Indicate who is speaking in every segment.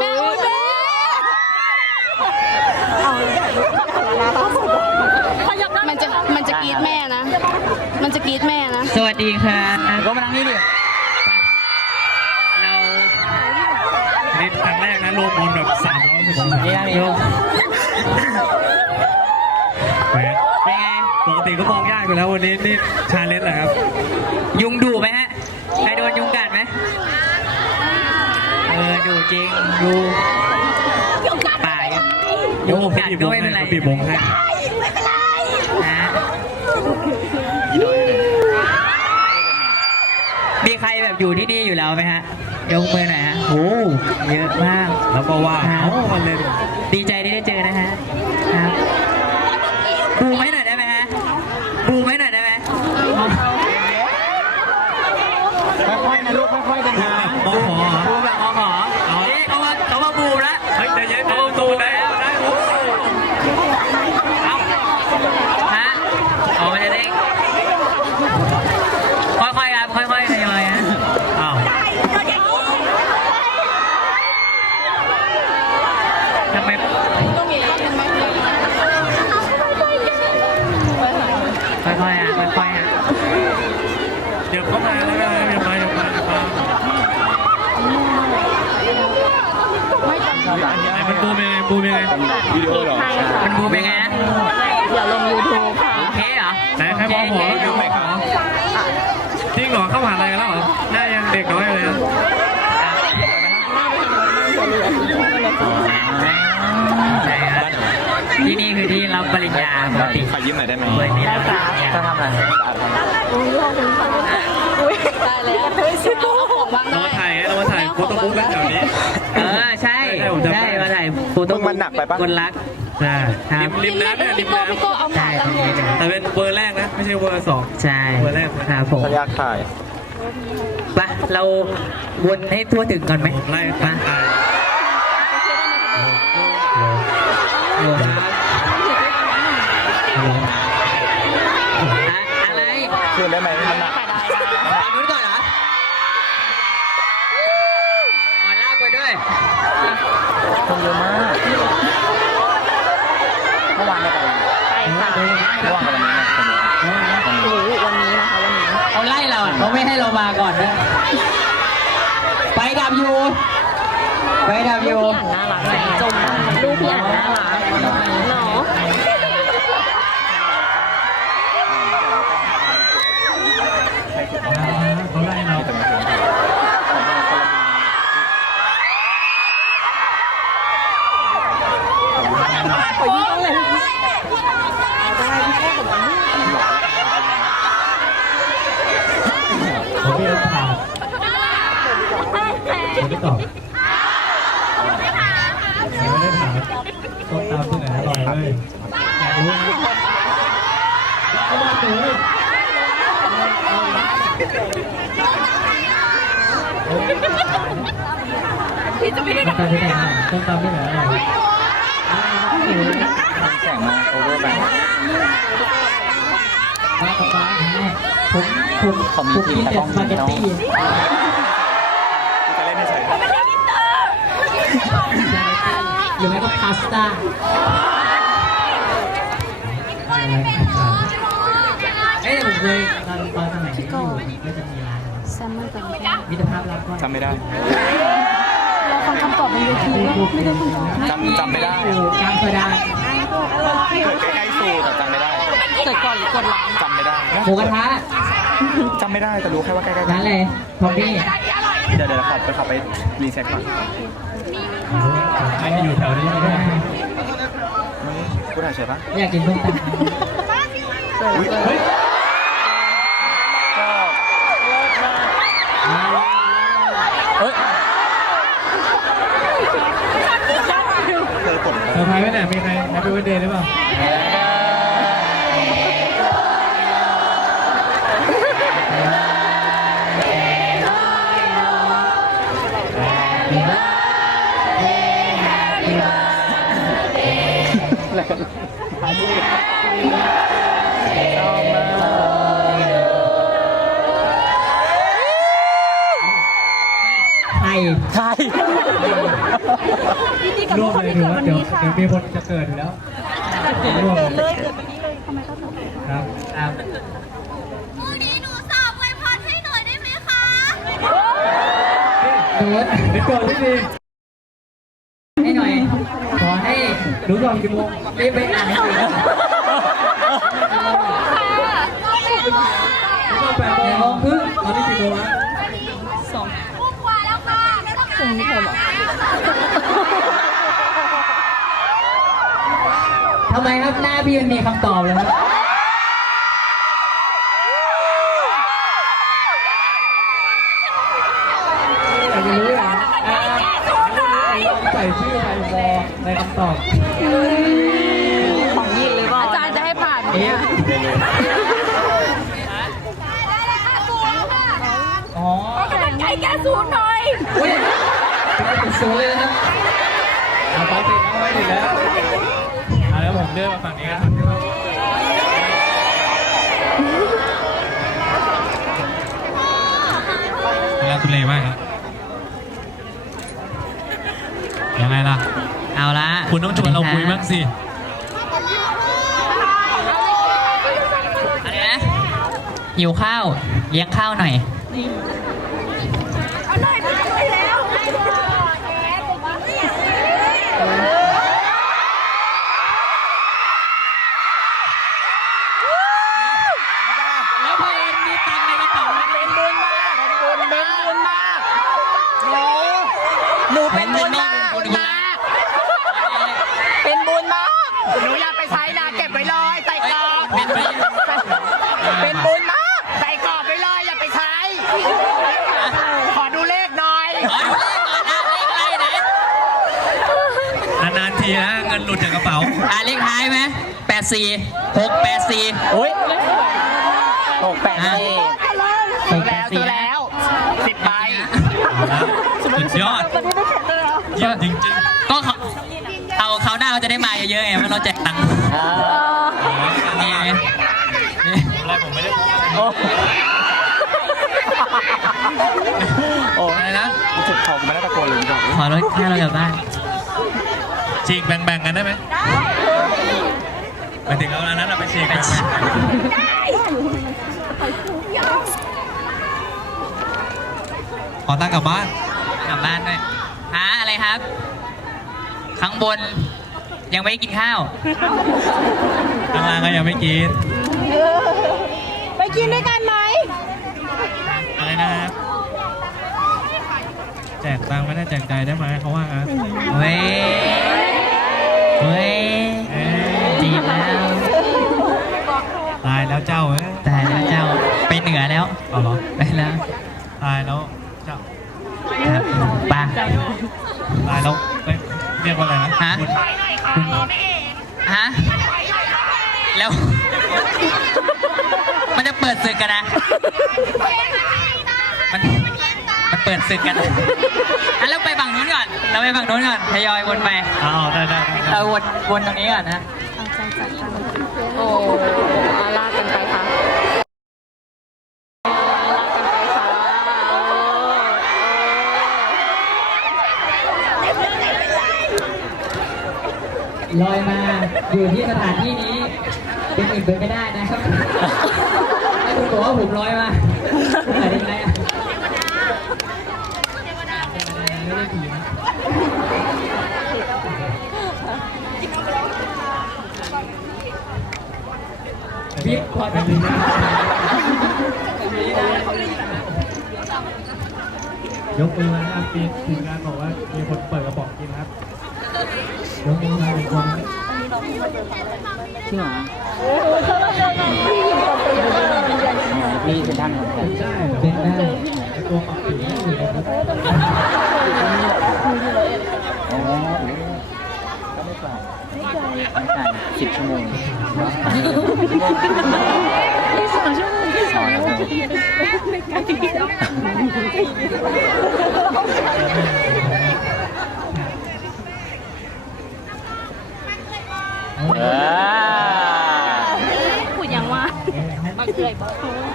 Speaker 1: แม่โอ้ยแม่มันจะมันจะกรีดแม่นะ มันจะกรีดแม่นะ
Speaker 2: สวัสดีครับ
Speaker 3: ก็มานั่งนี่ดิ
Speaker 2: เรา
Speaker 4: นี่ครั้งแรกนะรวมบอลแบบสามร้อยสิบองศา
Speaker 3: นี่นั่งนี่
Speaker 4: แหม
Speaker 2: เป็นไง
Speaker 4: ปกติก็มองยากอยู่แล้ววันนี้นี่ชาเลนจ์แหละครับ
Speaker 2: ยุงดุไหมฮะ ใครโดนยุงกัดไหม เออดุจริงดูป่ายังยุงกัดก็ไม่เป็นไร
Speaker 4: เขาบีบวงให้
Speaker 2: นะมีใครแบบอยู่ที่นี่อยู่แล้วไหมฮะยกมือหน่อยฮะโอ้เยอะมาก
Speaker 4: แล้วก็ว่า
Speaker 2: ครับ
Speaker 4: เอ้ามันเลย
Speaker 2: ดีใจที่ได้เจอนะฮะ ครับบูไหมหน่อยได้ไหมฮะ บูไหมหน่อยได้ไหม
Speaker 3: ค่อยๆนะลูกค่อยๆกันนะ
Speaker 4: มองหอ
Speaker 2: บูแบบหอหอนี่เขามาเขามาบูแล้ว
Speaker 4: เฮ้ยใจเย็นเอาตูได้ได้โอ้
Speaker 2: ฮะอ๋อมันจะเด้งค่อยๆครับค่อยๆทยอยฮะ
Speaker 4: อ้าว
Speaker 2: ทำไมค่อยๆฮะค่อยๆฮะ
Speaker 4: เดี๋ ยวเข้ามาแล้วกันเดี๋ยวมาเดี๋ยวมาเดี๋ยวมาไหนมันบูมยังไงบูมยังไง
Speaker 3: วิดีโอเหรอ
Speaker 2: มันบูมเป็นไงนะ
Speaker 1: เดี๋ยวลง YouTube ค่ะ
Speaker 2: โอเคเหรอ
Speaker 4: ไหนใครมองหอดูไหมขอจริงเหรอเข้ามหาอะไรกันแล้วเหรอหน้ายังเด็กน้อยอยู่เลยนะ
Speaker 2: ใช่ครับ ที่นี่คือที่รับปริญญาปกติ
Speaker 3: ขอยิ้มหน่อยได้ไหม
Speaker 2: เปิดที่รับปริญญา
Speaker 3: จะทำอะไร
Speaker 1: ได้แล้วเอาของวาง
Speaker 4: เรา
Speaker 1: ได้
Speaker 4: มาถ่ายเรามาถ่ายโฟโต้บุ๊กกันแถวนี้
Speaker 2: เออใช่
Speaker 4: ใช่ผมจำได้
Speaker 2: ใช่มาถ่ายโฟโต้
Speaker 3: มึงมันหนักไปปะ
Speaker 2: คนรัก
Speaker 4: ใช่
Speaker 2: ครับ
Speaker 4: ริมริมน้ำเนี่ยริ
Speaker 1: พี่
Speaker 4: ม
Speaker 1: โก้
Speaker 4: น้
Speaker 1: พี่โก้เอาหมา
Speaker 2: ใช่
Speaker 1: ตั้ง
Speaker 2: ใช่
Speaker 1: หัวำ
Speaker 4: แต่เป็นเบอร์แรกนะไม่ใช่เบอร์สอง
Speaker 2: ใช่
Speaker 4: เบอร์แรก
Speaker 2: ครับผม
Speaker 3: สัญญาถ่าย
Speaker 2: ไปเราวนให้ทั่วถึงก่อนไหม
Speaker 4: ผมไล่
Speaker 2: มา คื
Speaker 3: นได้ไหมมันหนัก
Speaker 2: ฝั่งนู้นก่อนเหรออ๋อลากไปด้วย
Speaker 3: คนเยอะมากเมื่อวานไม่ไป
Speaker 1: ไปค่ะ
Speaker 3: เมื่อวานกับวันนี้เนี่ยคนเยอะ
Speaker 1: โอ้โหวันนี้นะคะวันนี้
Speaker 2: เขาไล่เราอะเขาไม่ให้เรามาก่อนนะไปดับยูไปดับยู
Speaker 1: พี่อ่านน่ารักไหมจมดูพี่อ่านน่ารักเนาะ
Speaker 4: เขาไล่เรา
Speaker 1: ขอยืมเลย
Speaker 4: ผมไม่ได้ถามผมไม่ตอบไม่ได้ถามต้มตามที่ไหนอร่อยเลยอยากรู้เอามาเลย
Speaker 1: พี่จะไม่ได้
Speaker 4: ต้มตามที่ไหนต้มตามที่ไหนอร่อย
Speaker 3: แสงมาโอเวอร์ไป
Speaker 4: ป้าป้าป้า
Speaker 2: ผมผม
Speaker 3: เขามีทีมแตะกล้องทีน้องจะเล่นเฉย
Speaker 2: หรือไม่ก็พาสต้าเอ้ยผมเคยตอนตอนสมัยที่อยู่ก็จะมีร้าน
Speaker 1: แซมเมอร์กับ
Speaker 2: มิตรภาพรับก็
Speaker 3: จำไม่ได้
Speaker 1: เราฟังคำตอบบนเวทีว่าไม่ได้คำตอบ
Speaker 3: จำจำไม่ได้
Speaker 2: จำก็ได้
Speaker 3: เกิดใกล้ๆสูแต่จำไม่ได้
Speaker 1: เกิดก่อนหรือกดหลัง
Speaker 3: จำไม่ได้
Speaker 2: หมูกระทะ
Speaker 3: จำไม่ได้แต่รู้แค่ว่าใกล้ๆ
Speaker 2: ร้านเลยทอมบี้
Speaker 3: เดี๋ยวเดี๋ยวขอไปขอไปรีเซ็ตก่อน
Speaker 4: ใครที่อยู่แถวนี้ไม่ได้
Speaker 3: พูดถ่ายเฉยปะ
Speaker 2: อยากกินเพิ่มตัง
Speaker 3: อุ้ยเฮ้ย
Speaker 4: ซอร์ไพรส์ไหมเนี่ยมีใครแฮปปี้วันเดย์หรือเปล่า
Speaker 2: ถร
Speaker 3: ใคร
Speaker 4: ร่วมเลยถือว่าเดี๋ยวเดี๋ยวมีคนจะเกิดอยู่แล้วร่วมเลยครับ
Speaker 2: ครับ
Speaker 5: พรุ่งนี้หนูสอบไวยพรให้หน่อยได้ไหมคะ
Speaker 4: โน้ตเดี๋ยวก่อนที่ดี
Speaker 2: ให้หน่อย ขอให้
Speaker 4: รู้ก่อนกี่โมง
Speaker 2: รีบไปอ่านหนังสือ
Speaker 4: รู้ก่อนแปดโมงครึ่งตอนนี้กี่โมงแล้ว
Speaker 5: พุ่งกว่าแล้วค่ะไม่ต้องอ่าน
Speaker 2: ทำไมครับหน้าพี่มันมีคำตอบเลยครับ
Speaker 4: อยากจะรู้อย่างอ่าใส่ชื่อไปบอในคำตอบ
Speaker 1: อาจารย์จะให้ผ่านไหม
Speaker 2: เอ๊ะ
Speaker 1: เนี่ย
Speaker 2: อ๋อ
Speaker 5: ใจแกสูนหน่อย
Speaker 2: อุ้ยเป็นศูนย์เลยนะครับ
Speaker 4: เอาไปติดเอาไปติดแล้วเอาแล้ว ผมเดินมาฝั่งนี้ครับเวลาทุเรมากครับยังไงล่ะ
Speaker 2: เอาละ
Speaker 4: คุณต้องชวนเราคุยบ้างสิ
Speaker 2: อะไรนะหิวข้าว เลี้ยงข้าวหน่อย แล้วพอเอ็นมีตังค์ในกระเป๋าเป็นบุญมาก
Speaker 3: เป็นบุญเป็นบุญมากหนูหนูเป็นบุญมาก
Speaker 2: เป็นบุญมาก
Speaker 3: เป็นบุญมากหนูอยากไปใช้นะเก็บไว้เลยใส่กรอบ
Speaker 2: เป็นบุญ
Speaker 3: เป็นบุญมากใส่กรอบไว้เลยอย่าไปใช้ ขอดูเลขหน่อย
Speaker 2: ขอดูเลขก่อนนะเลขอะไรไหน
Speaker 4: นานๆทีนะเงินหลุดจากกระเป๋า
Speaker 2: อ่าเลขท้ายไหมแปดสี่หกแปดสี่
Speaker 3: อุ้ยหกแปดสี่
Speaker 2: ห
Speaker 3: ซื้
Speaker 2: ก
Speaker 3: อ
Speaker 2: แป
Speaker 3: แล้
Speaker 2: ด
Speaker 3: ว
Speaker 2: สี่
Speaker 3: ซื้อแล้วสิบใบ
Speaker 4: สุดยอดยอดจริง
Speaker 2: ก็เขาเอาเขาวหน้าเขาจะได้มาเยอะๆไงเพราะเราแจกตังค์นี่ไงนี่
Speaker 4: ๆอะไรผมไม่ได้
Speaker 3: โอ้โอ้
Speaker 2: อะไรนะ
Speaker 3: รู้สึกของมันน่าตะโกนเลยจ้ะ
Speaker 2: ขอรถแค่เรากลับบ้าน
Speaker 4: ฉีกแบ่งๆกันได้ไหมไปถึงเอาอันนั้นเราไปฉีกแบ่งๆขอตั้งกลับบ้าน
Speaker 2: กลั บบ้านด้วยหาอะไรครับ ข้างบนยังไม่ได้กินข้าว
Speaker 4: ข้างล่างก็ยังไม่กิน
Speaker 5: ไปกินด้วยกันไหม
Speaker 4: อะไรนะครับ แจกตังค์ไม่ได้แจกใจได้ไหมเขาว่างั้น
Speaker 2: เว้ย เว้ย
Speaker 4: เอ๊ะ
Speaker 2: จีบแล้ว
Speaker 4: ตายแล้วเจ้าเอ้ย
Speaker 2: ตายแล้วเจ้า ไปเหนือแล้ว
Speaker 4: เอาเหรอ
Speaker 2: ปิดศึกกันนะ มันมันเปิดศึกกันอะเราไปฝั่งนู้นก่อน เราไปฝั่งนู้นก่อนทยอยวนไป
Speaker 4: เอาเอาได้ได้ได้
Speaker 2: เราวนวนตรงนี้ก่อนนะ
Speaker 1: โอ้อาลากกันไปค่ะลากกันไปค่ะ
Speaker 2: ลอยมาอยู่ที่สถานที่นี้เป็นอื่นไปไม่ได้นะครับถ้า คุณบอกว่าผมลอยมาคุณอะไรยังไงอะไม่ได้ผีนะพี่พอจะมีนะ
Speaker 4: ยกมือมานะครับทีทีมงานบอกว่ามีคนเปิดกระบอกกินครับยกมือมาอีกคน
Speaker 3: จริงเหรอ พี่เป็นท่านของผม
Speaker 4: ใช่
Speaker 2: เป็นได้
Speaker 4: ไอ้ตัวปรับผีนี่อยู่ในนั้น
Speaker 3: อ๋อก็ไม่กล่าวไม่กล่าวสิบชั่วโมงสองชั่วโมงเออ
Speaker 1: พูดยังว่า
Speaker 4: เฮ้ยเฮ้ยเลย
Speaker 2: อะไร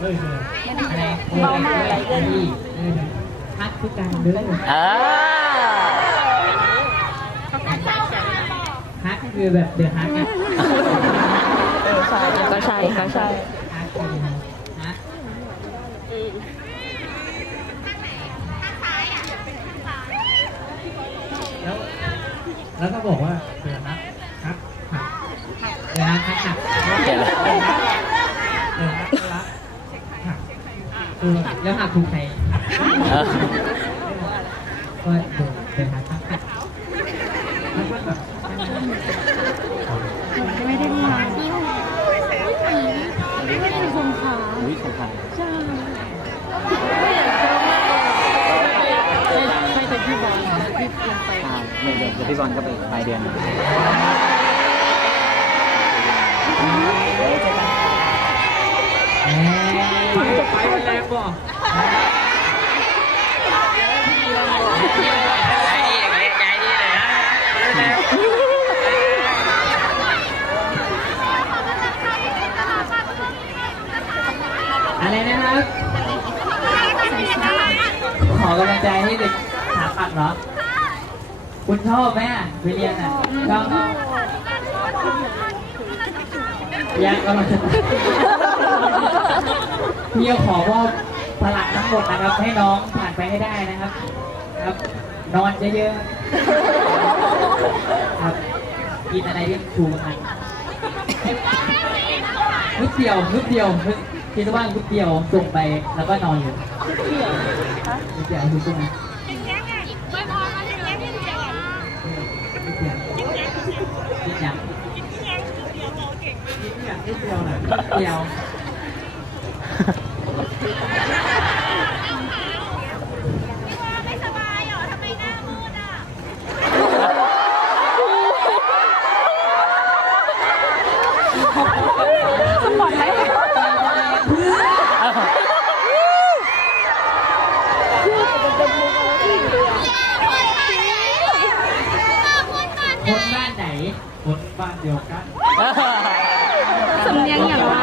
Speaker 2: เบามากเลย
Speaker 4: เฮ้ย
Speaker 2: ฮักคือกันเด้อ
Speaker 3: เออ
Speaker 2: ฮักคือแบบเดือดฮักอะ
Speaker 1: ก็ใช่ก็ใช่
Speaker 2: กคือฮัก
Speaker 4: แล้ว แล้วก็บอกว่าเสือนักครับหัก
Speaker 2: เดือดฮักฮักหัก
Speaker 3: เดี๋ยวเลย
Speaker 4: เสือนักรักหัก
Speaker 2: เออแล้วหักถูกใครก็เดือดฮักฮักหัก
Speaker 4: แล้วก็แบบ
Speaker 1: ไม่ได้มาไม่ได้เป็นคนขา
Speaker 3: อุ้ยของใคร
Speaker 1: ใช่ใช่แต่พี่บอลพี่ลงไป
Speaker 3: อ่าเดือนเดือนพี่บอลก็ไปปลายเดือน
Speaker 2: แหม ไฟมันแรงบ่อะไรนะครับ ขอกำลังใจให้เด็กสถาปัตย์เหรอ คุณชอบไหมอะไปเรียนอะชอบ ยังกำลังพี่ก็ขอมอบพลังทั้งหมดนะครับ ให้น้องผ่านไปให้ได้นะครับ ครับ นอนเยอะๆครับกินอะไรที่ถูกมันนึกเดียวนึกเดียวกคิดว่านึกเดียวส่งไปแล้วก็นอนอยู่นึกเดียวนึกเดียว
Speaker 5: ไม่พอมันเล็กๆเจ๋ง
Speaker 2: นึกเดียวคิดอย่าง
Speaker 4: อย่างนิด เดียวหน่อย
Speaker 2: นึกเดียว
Speaker 5: ไม่สบายเหรอทำไมหน้ามืดอะ
Speaker 1: ปล่อยไหม
Speaker 2: คนบ้านไหน
Speaker 4: คนบ้านเดียวกัน
Speaker 1: สำเนียงอย่างว่า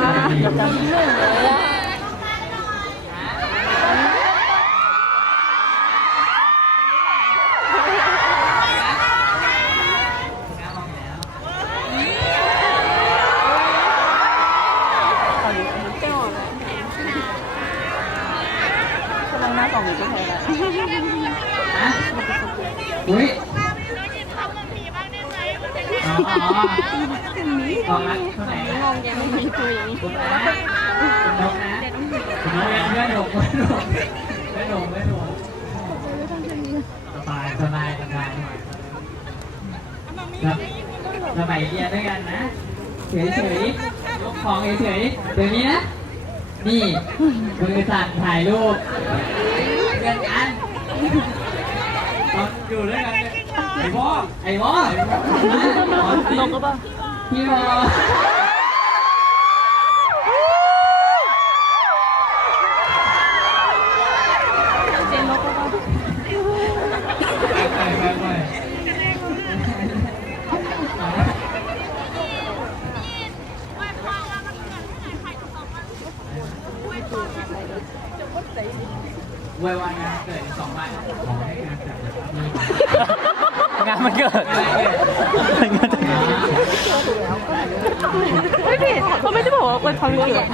Speaker 1: กำลังหน้าสองอยู่ที่ไทยแล้ว
Speaker 2: ฮะอุ้ย
Speaker 5: ทำมันมีบ้างได้ไหมมันเป็น
Speaker 2: อ๋ออ๋อรักเท่าไหร่
Speaker 1: งงแกไม่มีคุยอย่างนี้
Speaker 2: คุณนะคุณนกนะคุณนกเพื่อนหนกเพื่อนหนกเพื่อนหนกเพื่อนหนก
Speaker 4: สบาย
Speaker 2: สบายสบายครับ สบายเรียนด้วยกันนะเฉยเฉยๆยกของเฉยเฉยๆเดี๋ยวนี้นะ นี่มือสั่นถ่ายรูปเพื่อนกัน
Speaker 4: ตอนอยู่ด้วยกันเนี่ยไอ้พ่อ
Speaker 2: ไอ้บอส
Speaker 1: นกก็ป่ะ
Speaker 2: พี่บอส
Speaker 1: เจนนกก็ป่ะ
Speaker 4: ไปไปไป
Speaker 2: ไว้วันงานเกิดอีกสองวัน
Speaker 4: ขอให้งานจัดแบบนี้
Speaker 3: งานมันเกิดงานจะเกิด
Speaker 1: ไม่ผิดเขาไม่ได้บอกว่าเป็นความเกิด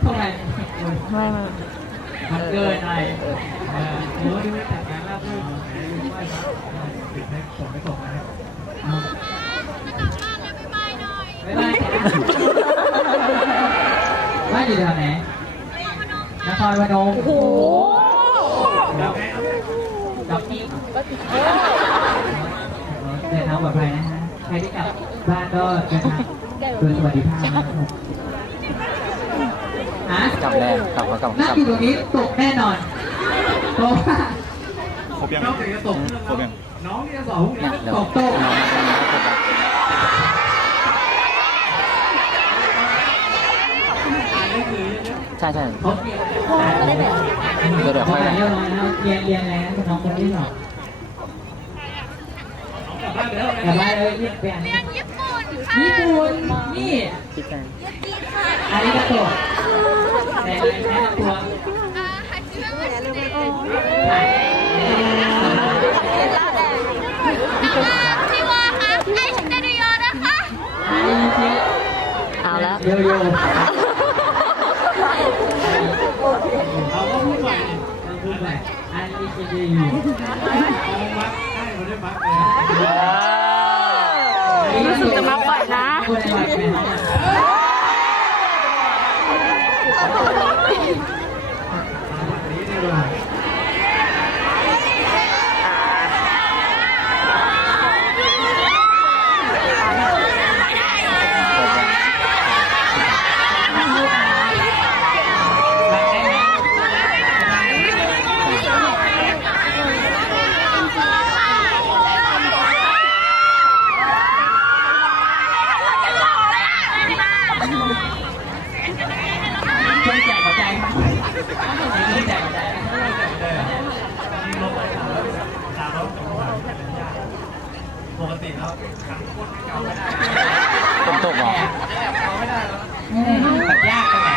Speaker 2: เท่าไหร่
Speaker 1: ไม่ไม่
Speaker 2: มันเกินอะไร
Speaker 4: เออโอ้ดูจัดงานราบรื่นไหว้พระปิดให้ส่งไม่ส่งนะครับ
Speaker 2: ไม่ได้บ้านอยู่แถวไหน นครพนมโอ้โห
Speaker 4: แล้วไงครับ
Speaker 2: จ็อกกิ้งเดินทางปลอดภัยนะฮะใครที่กลับบ้านก็เดินทางโดยสวัสดิภาพนะครับผมฮะ
Speaker 3: กลับแล้วกลับมากลับ
Speaker 2: นั่ง
Speaker 3: กลับ
Speaker 2: อยู่ตรงนี้ตกแน่นอนเพราะว่า
Speaker 4: ครบยังนอกจากจะตกเรื่องแล้วน้องที่จะสอบพรุ่งนี้
Speaker 3: เนี่ยเดี๋ยว
Speaker 2: ตกโต๊ะ
Speaker 3: น้องน้องก็ตก
Speaker 4: อ่านหนังสือเยอะ
Speaker 3: ใช่ใช่
Speaker 2: เขาเรียนอ่านได้แบบ
Speaker 3: เดี๋ยวเดี๋ยว
Speaker 2: เขา
Speaker 3: ค่อย
Speaker 2: อ่านเรียบร้อยแล้วเรียนเรียนอะไรนะคุณน้องคนที่สอง
Speaker 4: ๆกลับบ้านไปแล้ว
Speaker 2: แต่ว่าเลยรีบเปลี่ยน
Speaker 5: เรียนญี่ปุ่นค่ะ
Speaker 2: ญี่ปุ่นนี่
Speaker 3: คิดกัน
Speaker 2: อันนี้ก็ตกแต่อะไรแนะนำตัว
Speaker 5: อ่าฮัจิเมะพี่วอคะไอ้ฉันจะดูยอนะคะ
Speaker 1: เอาแล้ว
Speaker 2: โยโย่
Speaker 4: เราก็พูดใหม่ดิ
Speaker 2: ต้องพูดไป อันนี้คิดดีอยู่
Speaker 4: มัดให้เขาได้มักเลย
Speaker 1: รู้สึกจะมาปล่อยนะ
Speaker 2: พูดอะไรไปเนะ
Speaker 4: นี้ดีกว่า
Speaker 2: ช่วยแจกหัวใจมาช่วยแจกหัวใจ
Speaker 4: นี่ลบไปสามร้อยสามร้อยสามปกติแล้วเก่าไม่ได้
Speaker 3: ฝนตกเหรอ
Speaker 2: แบบยากตรงไหน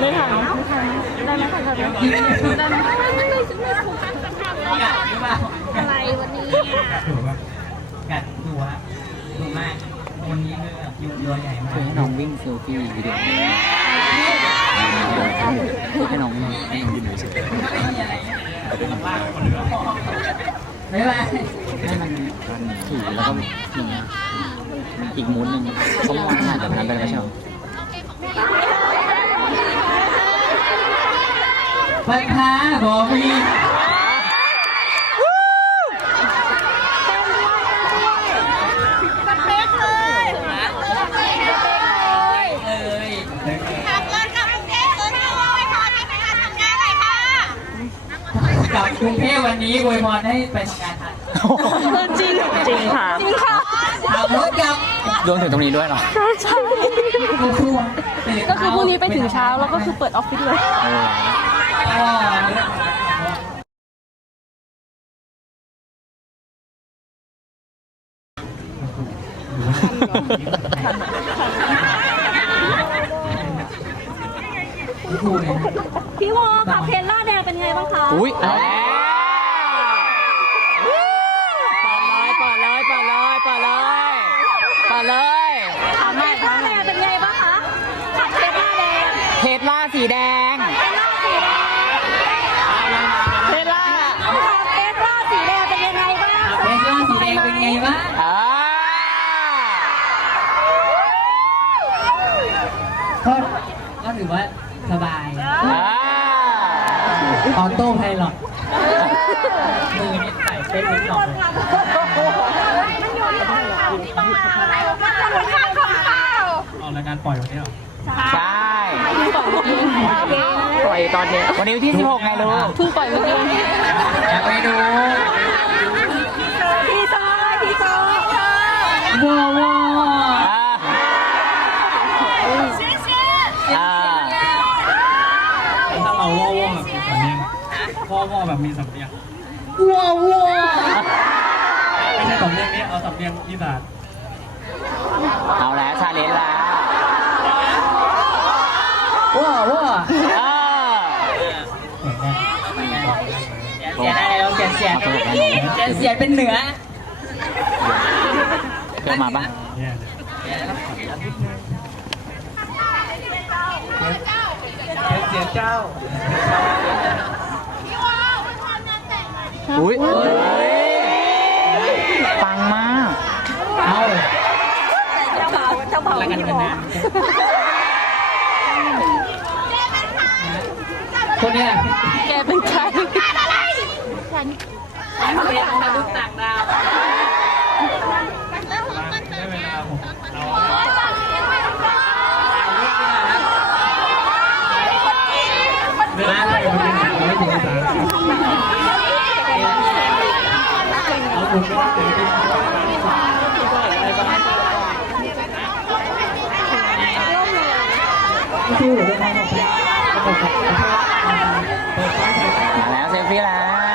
Speaker 1: ไม่ทันไม่ทันได้ไหมคะได้ไหมได้ไหม
Speaker 2: กัดหรือเปล่า
Speaker 5: อะไรวันนี้
Speaker 4: ถูกป่ะ
Speaker 2: กัดดูฮะดูมาก วันนี้เลยแบบยุงตัวใหญ่มาก
Speaker 3: ให้น้องวิ่งเซลฟี่วิดีโอให้น้องให้น้องยืนเฉย
Speaker 2: ไม่ว่า
Speaker 3: ให้มันถือแล้วก็มีอีกมูดหนึ่งเขามองผ่านแบบนั้นไปแล้วใช่ไหม
Speaker 2: ปัญหาบอกมี
Speaker 5: สเปคเลยสเปคเลย
Speaker 2: เอ้ย
Speaker 5: ขับรถกลับกรุงเทพเลยนะว่าไม่พอที่ไปงานทำงานหน่อยค่ะ
Speaker 2: กลับกรุงเทพวันนี้อวยพรให้ไปทำงานทัน
Speaker 1: จริงจริงค่ะจริงค่ะ
Speaker 2: ขับรถกลับ
Speaker 3: รวมถึงตรงนี้ด้วยเหรอ
Speaker 1: ใช่ใช่
Speaker 2: ก็คือตื่
Speaker 1: ก็คือพรุ่งนี้ไปถึงเช้าแล้วก็คือเปิดออฟฟิศเลย
Speaker 3: เออ
Speaker 2: อ๋อดูเลยนะ
Speaker 1: พี่วอค่ะเพนล่าแดงเป็นไงบ้างคะ
Speaker 3: อุ้ยแล้วเปิดเลยเปิดเลยเปิดเลยเปิดเลยเปิดเลย
Speaker 1: ถามแม่ล่าแดงเป็นไงบ้างคะขับเพนล่าแดง
Speaker 3: เทสลาสีแดง
Speaker 1: เพนล่าสีแดง
Speaker 3: เทสลา
Speaker 1: ขับเพนล่าสีแดงเป็นยังไงบ้าง
Speaker 2: เบสล่าสีแดงเป็นไงบ้าง
Speaker 3: อ่า
Speaker 2: ก็ก็ถือว่า สบาย
Speaker 3: อ่า
Speaker 2: ออโต้ไพลอตมือนี่ใส่เฟซนิดหน่อย
Speaker 5: ที่มาอะไรวะคนข้างของข้าว
Speaker 4: เอารายการปล่อยวันนี้เหรอ
Speaker 3: ใช่ปล่อยตอนนี้วันนี้วันที่ 16 ไงลูก
Speaker 1: เพิ่งปล่อยเมื่อกี้
Speaker 2: อยากไปดู
Speaker 1: พี่ซอยพี่ซอย
Speaker 2: ว้าวว้าว
Speaker 3: อ่า
Speaker 5: เชื่อเชื่อ
Speaker 3: อ่า
Speaker 4: ถ้าเราว่อว่อแบบมีสำเนียงว่อว่อแบบ มีสำเนียง
Speaker 2: ว้าวว้าว
Speaker 4: ไม่ใช่สำเนียงนี้เอาสำเนียงอีสาน
Speaker 3: เอาแล้วชาเลนจ์แล้ว
Speaker 2: ว้าวว้าว
Speaker 3: อ่า
Speaker 2: เสียได้แล้วเสียเสียเสียเสียเป็นเหนือ
Speaker 3: เคยมาปะ
Speaker 4: เนี่ยเสียเจ้า
Speaker 5: พี่วอวันพรงานแต่งหน่ อยดิ
Speaker 3: อุ้ยปังมาก
Speaker 2: เอา
Speaker 1: เจ้าบ่าวเจ้าบ่าว
Speaker 2: ละกันกันนานคนเนี้ย
Speaker 1: แกเป็นใคร
Speaker 5: อะไร
Speaker 2: เป็นมนุษย์ต่างดาว
Speaker 4: ได้เวลาผมเรา
Speaker 5: โอ๊ยฝากเลี้ยงไว้ก่อน
Speaker 4: เรื่องอะไรมันเป็นสามร้อยถึงสามเอาคุณไม่ได้เจอที่
Speaker 2: สู้หรือไม่ได้
Speaker 3: มาแล้วเซลฟี่แล้วไปแล้วไปแล้วไปแล้วลูกมาแล้ว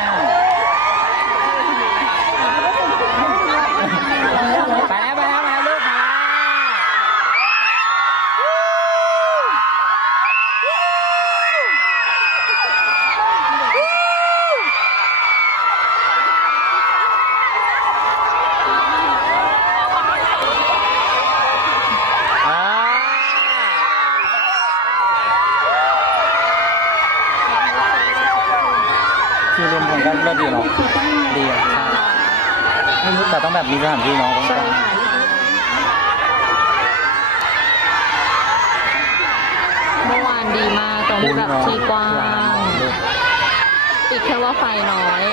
Speaker 3: ก็เลิศดีเนาะดีอะแต่ต้องแบบมีสถานที่เนาะต้อง
Speaker 1: ใช่ค่ะเมื่อวานดีมากตรงที่แบบที่กว้างติดแค่ว่าไฟน้อย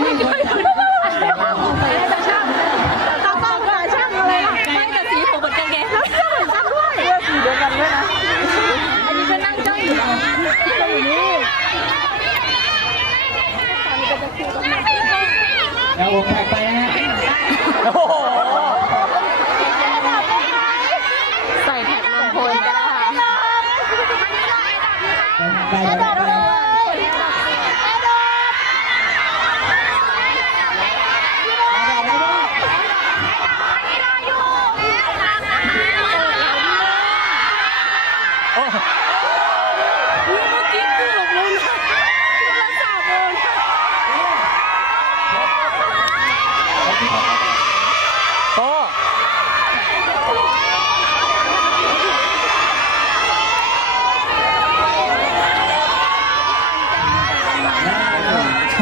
Speaker 1: ไม่แต่สีผม เหมือนกันไงสีเดียวกันด้วยนะอันนี้ก็นั่งจ้องอยู่จ้องอยู่นี่
Speaker 2: แขกไปนะฮะ
Speaker 3: โอ้โห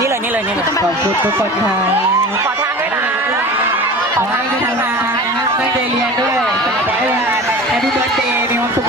Speaker 1: นี่เลยนี่
Speaker 3: เลยนี่เลย
Speaker 2: ขอบคุณทุกคนครับ
Speaker 3: ขอทางด้วยนะ
Speaker 2: ขอให้ไปทำงานนะครับตั้งใจเรียนด้วยขอให้งานแฮปปี้เบิร์ดเดย์มีความสุข